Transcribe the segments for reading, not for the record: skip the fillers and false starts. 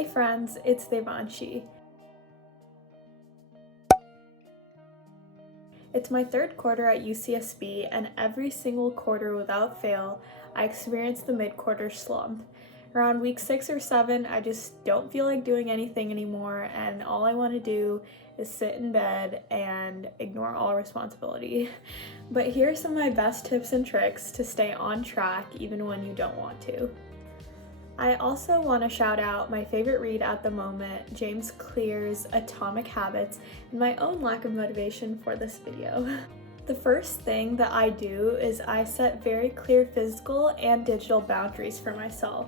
Hey friends, it's Devanshi. It's my third quarter at UCSB, and every single quarter without fail, I experience the mid-quarter slump. Around week 6 or 7, I just don't feel like doing anything anymore, and all I want to do is sit in bed and ignore all responsibility. But here are some of my best tips and tricks to stay on track even when you don't want to. I also want to shout out my favorite read at the moment, James Clear's Atomic Habits, and my own lack of motivation for this video. The first thing that I do is I set very clear physical and digital boundaries for myself.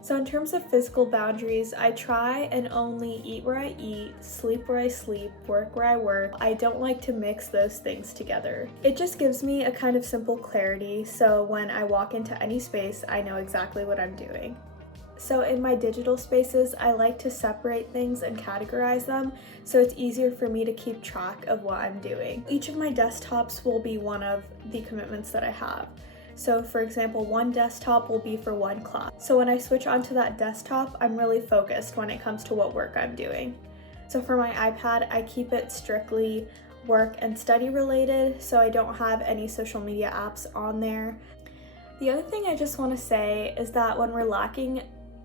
So in terms of physical boundaries, I try and only eat where I eat, sleep where I sleep, work where I work. I don't like to mix those things together. It just gives me a kind of simple clarity, so when I walk into any space, I know exactly what I'm doing. So in my digital spaces, I like to separate things and categorize them so it's easier for me to keep track of what I'm doing. Each of my desktops will be one of the commitments that I have. So for example, one desktop will be for one class. So when I switch onto that desktop, I'm really focused when it comes to what work I'm doing. So for my iPad, I keep it strictly work and study related, so I don't have any social media apps on there. The other thing I just want to say is that when we're lacking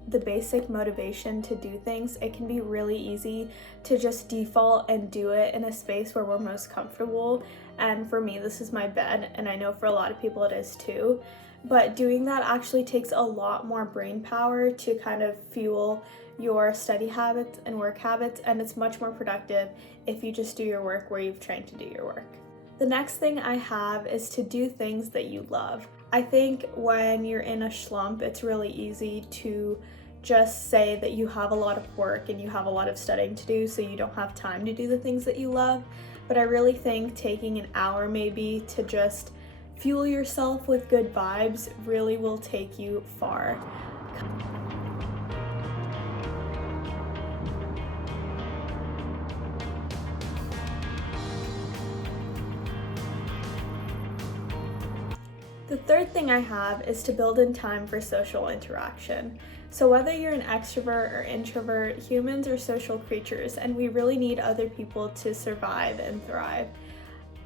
the basic motivation to do things, it can be really easy to just default and do it in a space where we're most comfortable. And for me, this is my bed, and I know for a lot of people it is too. But doing that actually takes a lot more brain power to kind of fuel your study habits and work habits, and it's much more productive if you just do your work where you've trained to do your work. The next thing I have is to do things that you love. I think when you're in a shlump, it's really easy to just say that you have a lot of work and you have a lot of studying to do, so you don't have time to do the things that you love. But I really think taking an hour maybe to just fuel yourself with good vibes really will take you far. The third thing I have is to build in time for social interaction. So whether you're an extrovert or introvert, humans are social creatures, and we really need other people to survive and thrive.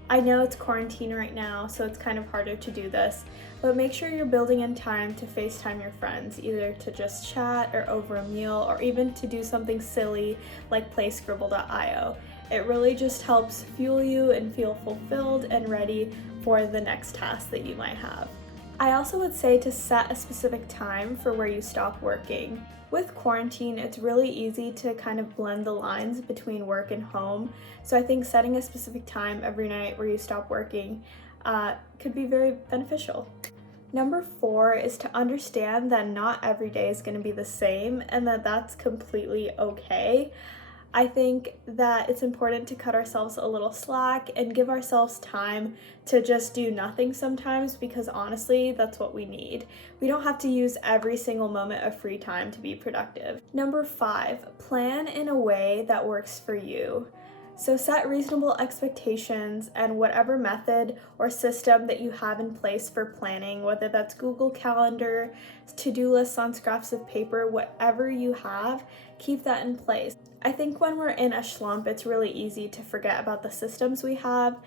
I know it's quarantine right now, so it's kind of harder to do this, but make sure you're building in time to FaceTime your friends, either to just chat or over a meal, or even to do something silly like play Scribble.io. It really just helps fuel you and feel fulfilled and ready for the next task that you might have. I also would say to set a specific time for where you stop working. With quarantine, it's really easy to kind of blend the lines between work and home, so I think setting a specific time every night where you stop working could be very beneficial. Number 4 is to understand that not every day is going to be the same, and that that's completely okay. I think that it's important to cut ourselves a little slack and give ourselves time to just do nothing sometimes, because honestly, that's what we need. We don't have to use every single moment of free time to be productive. Number 5, plan in a way that works for you. So set reasonable expectations, and whatever method or system that you have in place for planning, whether that's Google Calendar, to-do lists on scraps of paper, whatever you have, keep that in place. I think when we're in a shlump, it's really easy to forget about the systems we have,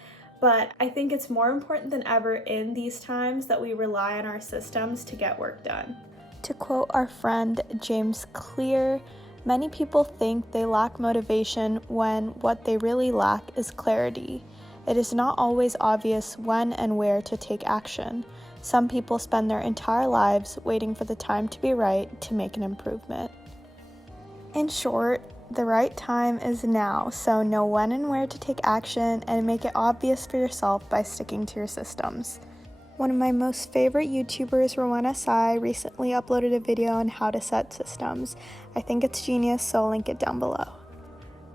but I think it's more important than ever in these times that we rely on our systems to get work done. To quote our friend James Clear, many people think they lack motivation when what they really lack is clarity. It is not always obvious when and where to take action. Some people spend their entire lives waiting for the time to be right to make an improvement. In short, the right time is now, so know when and where to take action and make it obvious for yourself by sticking to your systems. One of my most favorite YouTubers, Rowena Sai, recently uploaded a video on how to set systems. I think it's genius, so I'll link it down below.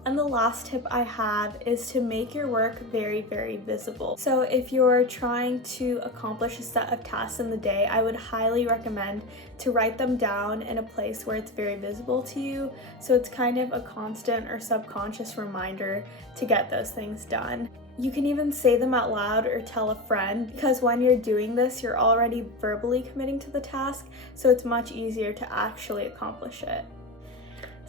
And the last tip I have is to make your work very, very visible. So if you're trying to accomplish a set of tasks in the day, I would highly recommend to write them down in a place where it's very visible to you, so it's kind of a constant or subconscious reminder to get those things done. You can even say them out loud or tell a friend, because when you're doing this, you're already verbally committing to the task, so it's much easier to actually accomplish it.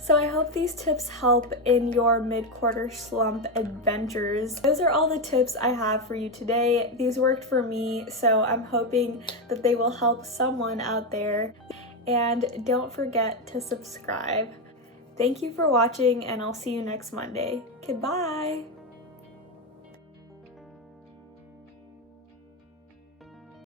So I hope these tips help in your mid-quarter slump adventures. Those are all the tips I have for you today. These worked for me, so I'm hoping that they will help someone out there. And don't forget to subscribe. Thank you for watching, and I'll see you next Monday. Goodbye!